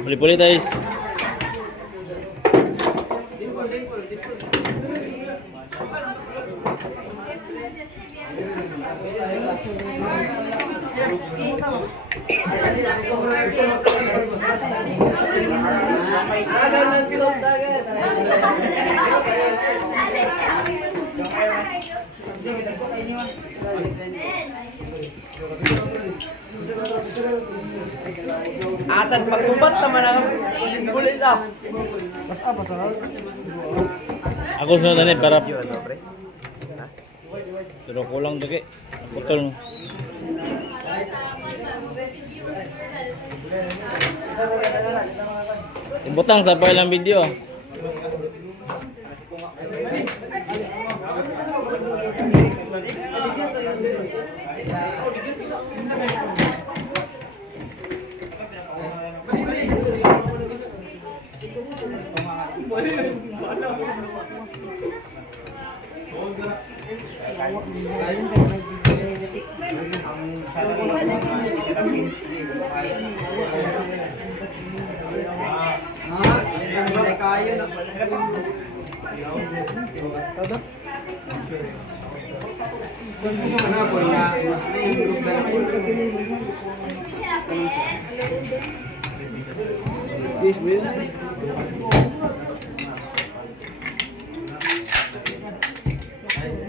Puli-puli guys. Atan pagkubat naman ang pulis ah. Ako sunod na para pero kulang dagi. Putol mo. Ibutang sa file ng video. Yes,